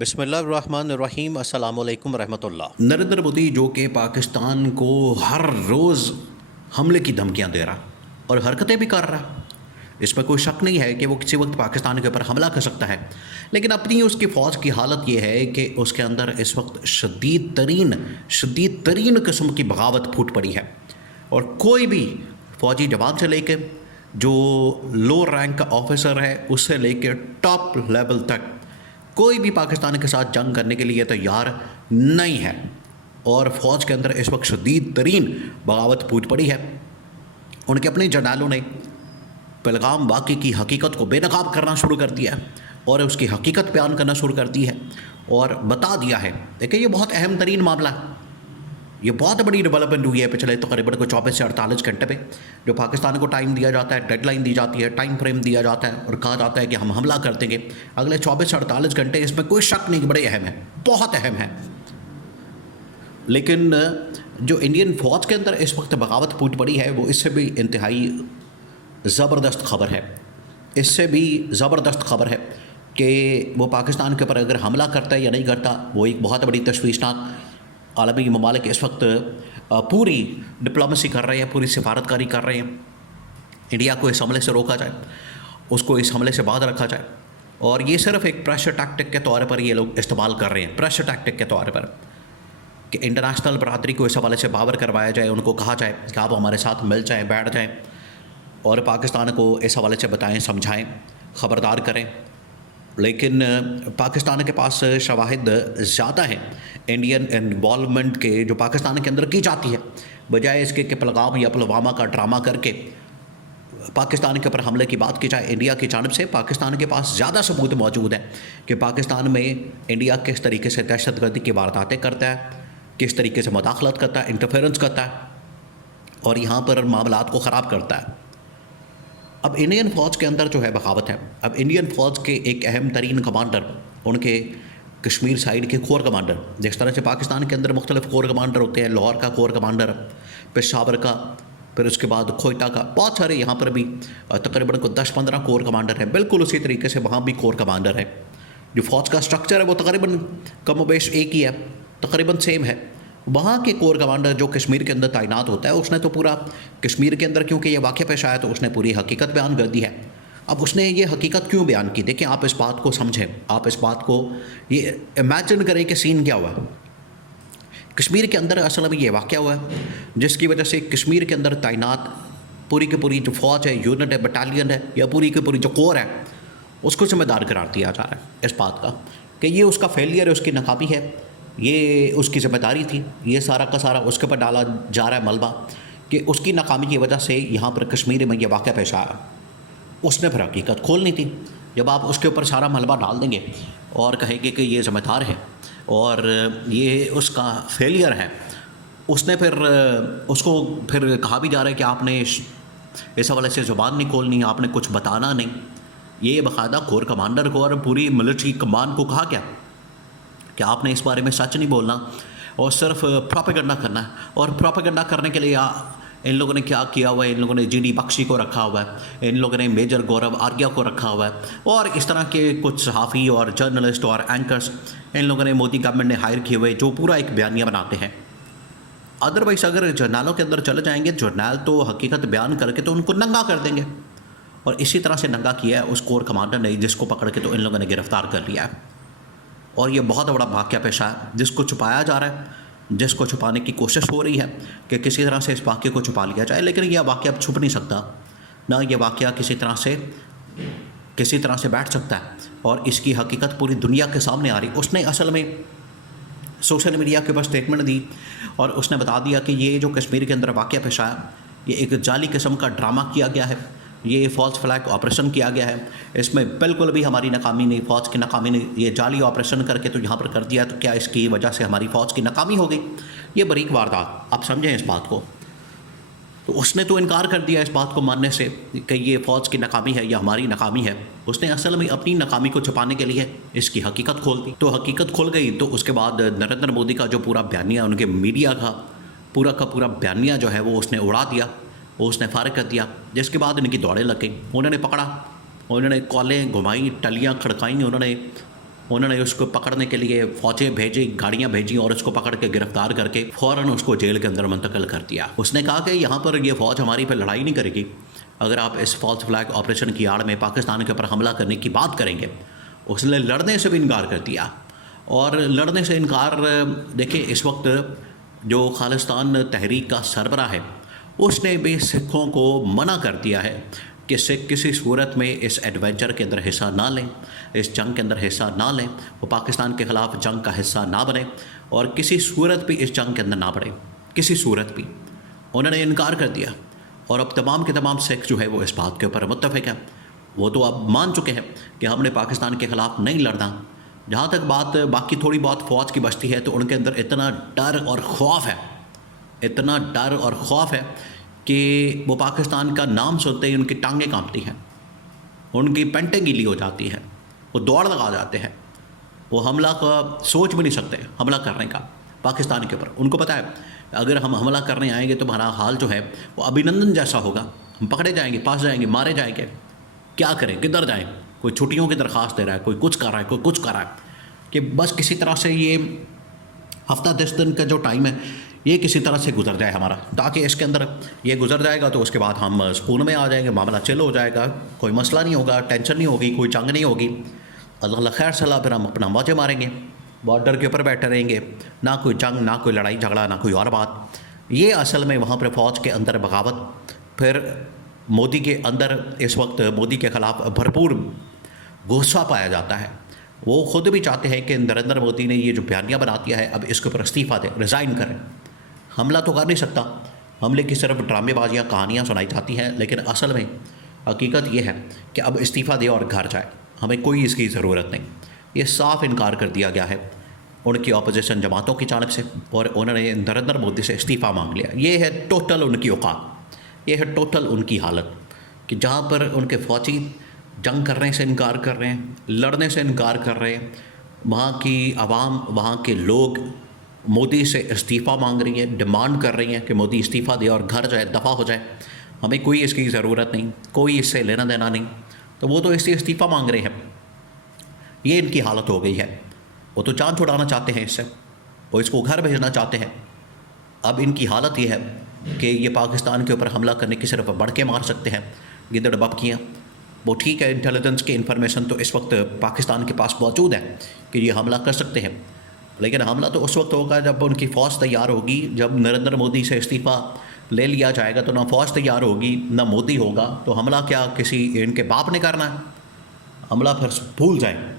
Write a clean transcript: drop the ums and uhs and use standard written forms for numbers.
بسم اللہ الرحمن الرحیم، السلام علیکم ورحمۃ اللہ۔ نریندر مودی جو کہ پاکستان کو ہر روز حملے کی دھمکیاں دے رہا اور حرکتیں بھی کر رہا، اس میں کوئی شک نہیں ہے کہ وہ کسی وقت پاکستان کے اوپر حملہ کر سکتا ہے، لیکن اپنی اس کی فوج کی حالت یہ ہے کہ اس کے اندر اس وقت شدید ترین قسم کی بغاوت پھوٹ پڑی ہے، اور کوئی بھی فوجی جوان سے لے کے جو لو رینک کا آفیسر ہے اس سے لے کے ٹاپ لیول تک کوئی بھی پاکستان کے ساتھ جنگ کرنے کے لیے تیار نہیں ہے، اور فوج کے اندر اس وقت شدید ترین بغاوت پھوٹ پڑی ہے۔ ان کے اپنے جرنیلوں نے پہلگام واقعے کی حقیقت کو بے نقاب کرنا شروع کر دیا ہے اور اس کی حقیقت بیان کرنا شروع کر دی ہے اور بتا دیا ہے۔ دیکھیں، یہ بہت اہم ترین معاملہ ہے، یہ بہت بڑی ڈیولپمنٹ ہوئی ہے پچھلے تقریباً 24 سے 48 گھنٹے پہ، جو پاکستان کو ٹائم دیا جاتا ہے، ڈیڈ لائن دی جاتی ہے، ٹائم فریم دیا جاتا ہے اور کہا جاتا ہے کہ ہم حملہ کر دیں گے اگلے 24 سے 48 گھنٹے۔ اس میں کوئی شک نہیں کہ بڑے اہم ہیں، بہت اہم ہیں، لیکن جو انڈین فوج کے اندر اس وقت بغاوت پھوٹ پڑی ہے وہ اس سے بھی انتہائی زبردست خبر ہے، اس سے بھی زبردست خبر ہے کہ وہ پاکستان کے اوپر اگر حملہ کرتا ہے یا نہیں کرتا، وہ ایک بہت بڑی تشویشناک عالمی ممالک اس وقت پوری ڈپلومیسی کر رہے ہیں، پوری سفارتکاری کر رہے ہیں، انڈیا کو اس حملے سے روکا جائے، اس کو اس حملے سے باز رکھا جائے، اور یہ صرف ایک پریشر ٹیکٹک کے طور پر یہ لوگ استعمال کر رہے ہیں، پریشر ٹیکٹک کے طور پر، کہ انٹرنیشنل برادری کو اس حوالے سے باور کروایا جائے، ان کو کہا جائے کہ آپ ہمارے ساتھ مل جائیں، بیٹھ جائیں، اور پاکستان کو اس حوالے سے بتائیں، سمجھائیں، خبردار کریں۔ لیکن پاکستان کے پاس شواہد زیادہ ہیں انڈین انوالومنٹ کے جو پاکستان کے اندر کی جاتی ہے، بجائے اس کے کہ پہلگام یا پلوامہ کا ڈرامہ کر کے پاکستان کے اوپر حملے کی بات کی جائے۔ انڈیا کی جانب سے پاکستان کے پاس زیادہ ثبوت موجود ہیں کہ پاکستان میں انڈیا کس طریقے سے دہشت گردی کی وارداتیں کرتا ہے، کس طریقے سے مداخلت کرتا ہے، انٹرفیرنس کرتا ہے اور یہاں پر معاملات کو خراب کرتا ہے۔ اب انڈین فوج کے اندر جو ہے بغاوت ہے، اب انڈین فوج کے ایک اہم ترین کمانڈر، ان کے کشمیر سائیڈ کے کور کمانڈر، جس طرح سے پاکستان کے اندر مختلف کور کمانڈر ہوتے ہیں، لاہور کا کور کمانڈر، پشاور کا، پھر اس کے بعد کوئٹہ کا، بہت سارے یہاں پر بھی تقریباً 10-15 کور کمانڈر ہیں، بالکل اسی طریقے سے وہاں بھی کور کمانڈر ہیں۔ جو فوج کا سٹرکچر ہے وہ تقریباً کم و بیش ایک ہی ہے، تقریباً سیم ہے۔ وہاں کے کور کمانڈر جو کشمیر کے اندر تعینات ہوتا ہے، اس نے تو پورا کشمیر کے اندر کیونکہ یہ واقعہ پیش آیا تو اس نے پوری حقیقت بیان کر دی ہے۔ اب اس نے یہ حقیقت کیوں بیان کی؟ دیکھیں، آپ اس بات کو سمجھیں، آپ اس بات کو یہ امیجن کریں کہ سین کیا ہوا ہے۔ کشمیر کے اندر اصل میں یہ واقعہ ہوا ہے جس کی وجہ سے کشمیر کے اندر تعینات پوری کی پوری جو فوج ہے، یونٹ ہے، بٹالین ہے، یا پوری کی پوری جو کور ہے، اس کو ذمہ دار قرار دیا جا رہا ہے اس بات کا کہ یہ اس کا فیلئر ہے، اس کی ناکامی ہے، یہ اس کی ذمہ داری تھی، یہ سارا کا سارا اس کے اوپر ڈالا جا رہا ہے ملبہ کہ اس کی ناکامی کی وجہ سے یہاں پر کشمیر میں یہ واقعہ پیش آیا۔ اس نے پھر حقیقت کھولنی تھی۔ جب آپ اس کے اوپر سارا ملبہ ڈال دیں گے اور کہیں گے کہ یہ ذمہ دار ہے اور یہ اس کا فیلئر ہے، اس نے پھر اس کو پھر کہا بھی جا رہا ہے کہ آپ نے اس حوالے سے زبان نہیں کھولنی، آپ نے کچھ بتانا نہیں۔ یہ باقاعدہ کور کمانڈر کو اور پوری ملٹری کمان کو کہا گیا کہ آپ نے اس بارے میں سچ نہیں بولنا اور صرف پروپیگنڈا کرنا ہے، اور پروپیگنڈا کرنے کے لیے ان لوگوں نے کیا کیا ہوا ہے؟ ان لوگوں نے جی ڈی بخشی کو رکھا ہوا ہے، ان لوگوں نے میجر گورو آریہ کو رکھا ہوا ہے، اور اس طرح کے کچھ صحافی اور جرنلسٹ اور اینکرز ان لوگوں نے مودی گورنمنٹ نے ہائر کیے ہوئے جو پورا ایک بیانیہ بناتے ہیں۔ ادروائز اگر جرنیلوں کے اندر چلے جائیں گے، جرنیل تو حقیقت بیان کر کے تو ان کو ننگا کر دیں گے، اور اسی طرح سے ننگا کیا ہے اس کور کمانڈر نے، جس کو پکڑ کے تو ان لوگوں نے گرفتار کر لیا ہے، اور یہ بہت بڑا واقعہ پیش آیا جس کو چھپایا جا رہا ہے، جس کو چھپانے کی کوشش ہو رہی ہے کہ کسی طرح سے اس واقعے کو چھپا لیا جائے، لیکن یہ واقعہ اب چھپ نہیں سکتا، نہ یہ واقعہ کسی طرح سے بیٹھ سکتا ہے، اور اس کی حقیقت پوری دنیا کے سامنے آ رہی۔ اس نے اصل میں سوشل میڈیا کے اوپر اسٹیٹمنٹ دی اور اس نے بتا دیا کہ یہ جو کشمیر کے اندر واقعہ پیش آیا، یہ ایک جعلی قسم کا ڈرامہ کیا گیا ہے، یہ فالس فلیگ آپریشن کیا گیا ہے، اس میں بالکل بھی ہماری ناکامی نہیں، فوج کی ناکامی نہیں، یہ جعلی آپریشن کر کے تو یہاں پر کر دیا، تو کیا اس کی وجہ سے ہماری فوج کی ناکامی ہو گئی؟ یہ بریک واردات، آپ سمجھیں اس بات کو۔ تو اس نے تو انکار کر دیا اس بات کو ماننے سے کہ یہ فوج کی ناکامی ہے یا ہماری ناکامی ہے، اس نے اصل میں اپنی ناکامی کو چھپانے کے لیے اس کی حقیقت کھول دی۔ تو حقیقت کھل گئی تو اس کے بعد نریندر مودی کا جو پورا بیانیہ، ان کے میڈیا کا پورا بیانیہ جو ہے وہ اس نے اڑا دیا، وہ اس نے فارغ کر دیا، جس کے بعد ان کی دوڑیں لگ گئیں، انہوں نے پکڑا، انہوں نے کالیں گھمائیں، ٹلیاں کھڑکائیں، انہوں نے انہوں نے اس کو پکڑنے کے لیے فوجیں بھیجی، گاڑیاں بھیجی اور اس کو پکڑ کے گرفتار کر کے فوراً اس کو جیل کے اندر منتقل کر دیا۔ اس نے کہا کہ یہاں پر یہ فوج ہماری پہ لڑائی نہیں کرے گی، اگر آپ اس فالس فلیگ آپریشن کی آڑ میں پاکستان کے اوپر حملہ کرنے کی بات کریں گے۔ اس نے لڑنے سے بھی انکار کر دیا، اور لڑنے سے انکار دیکھیں اس وقت جو خالصتان تحریک کا سربراہ ہے اس نے بھی سکھوں کو منع کر دیا ہے کہ سکھ کسی صورت میں اس ایڈونچر کے اندر حصہ نہ لیں، اس جنگ کے اندر حصہ نہ لیں، وہ پاکستان کے خلاف جنگ کا حصہ نہ بنیں اور کسی صورت بھی اس جنگ کے اندر نہ بڑھیں، کسی صورت بھی۔ انہوں نے انکار کر دیا، اور اب تمام کے تمام سکھ جو ہے وہ اس بات کے اوپر متفق ہیں، وہ تو اب مان چکے ہیں کہ ہم نے پاکستان کے خلاف نہیں لڑنا۔ جہاں تک بات باقی تھوڑی بہت فوج کی بچتی ہے تو ان کے اندر اتنا ڈر اور خوف ہے، اتنا ڈر اور خوف ہے کہ وہ پاکستان کا نام سنتے ہی ان کی ٹانگیں کانپتی ہیں، ان کی پینٹیں گیلی ہو جاتی ہیں، وہ دوڑ لگا جاتے ہیں، وہ حملہ کا سوچ بھی نہیں سکتے حملہ کرنے کا پاکستان کے اوپر۔ ان کو پتہ ہے اگر ہم حملہ کرنے آئیں گے تو ہمارا حال جو ہے وہ ابھینندن جیسا ہوگا، ہم پکڑے جائیں گے، پاس جائیں گے، مارے جائیں گے، کیا کریں، کدھر جائیں؟ کوئی چھٹیوں کی درخواست دے رہا ہے، کوئی کچھ کر رہا ہے، کوئی کچھ کر رہا ہے، کہ بس کسی طرح سے یہ ہفتہ 10 دن کا جو ٹائم ہے یہ کسی طرح سے گزر جائے ہمارا، تاکہ اس کے اندر یہ گزر جائے گا تو اس کے بعد ہم سکون میں آ جائیں گے، معاملہ چل ہو جائے گا، کوئی مسئلہ نہیں ہوگا، ٹینشن نہیں ہوگی، کوئی جنگ نہیں ہوگی، اللہ خیر صلاح، پھر ہم اپنا موجے ماریں گے، بارڈر کے اوپر بیٹھے رہیں گے، نہ کوئی جنگ، نہ کوئی لڑائی جھگڑا، نہ کوئی اور بات۔ یہ اصل میں وہاں پر فوج کے اندر بغاوت، پھر مودی کے اندر اس وقت مودی کے خلاف بھرپور غصہ پایا جاتا ہے۔ وہ خود بھی چاہتے ہیں کہ نریندر مودی نے یہ جو بیانیہ بنا دیا ہے اب اس کے اوپر استعفیٰ دیں، ریزائن کریں۔ حملہ تو کر نہیں سکتا، حملے کی صرف ڈرامے بازیاں، کہانیاں سنائی جاتی ہیں، لیکن اصل میں حقیقت یہ ہے کہ اب استعفیٰ دے اور گھر جائے، ہمیں کوئی اس کی ضرورت نہیں۔ یہ صاف انکار کر دیا گیا ہے ان کی اپوزیشن جماعتوں کی جانب سے، اور انہوں نے نریندر مودی سے استعفیٰ مانگ لیا۔ یہ ہے ٹوٹل ان کی اوقات، یہ ہے ٹوٹل ان کی حالت، کہ جہاں پر ان کے فوجی جنگ کرنے سے انکار کر رہے ہیں، لڑنے سے انکار کر رہے ہیں، وہاں کی عوام، وہاں کے لوگ مودی سے استعفیٰ مانگ رہی ہیں، ڈیمانڈ کر رہی ہیں کہ مودی استعفیٰ دے اور گھر جائے، دفاع ہو جائے، ہمیں کوئی اس کی ضرورت نہیں، کوئی اس سے لینا دینا نہیں، تو وہ تو اس سے استعفیٰ مانگ رہے ہیں۔ یہ ان کی حالت ہو گئی ہے، وہ تو جان چھڑانا چاہتے ہیں اس سے، وہ اس کو گھر بھیجنا چاہتے ہیں۔ اب ان کی حالت یہ ہے کہ یہ پاکستان کے اوپر حملہ کرنے کی صرف بڑھ کے مار سکتے ہیں، گدڑ بپکیاں۔ وہ ٹھیک ہے، انٹیلیجنس کی انفارمیشن تو اس وقت پاکستان کے پاس موجود ہے کہ یہ حملہ کر سکتے ہیں، لیکن حملہ تو اس وقت ہوگا جب ان کی فوج تیار ہوگی۔ جب نریندر مودی سے استعفیٰ لے لیا جائے گا تو نہ فوج تیار ہوگی نہ مودی ہوگا، تو حملہ کیا کسی ان کے باپ نے کرنا ہے؟ حملہ پھر بھول جائیں۔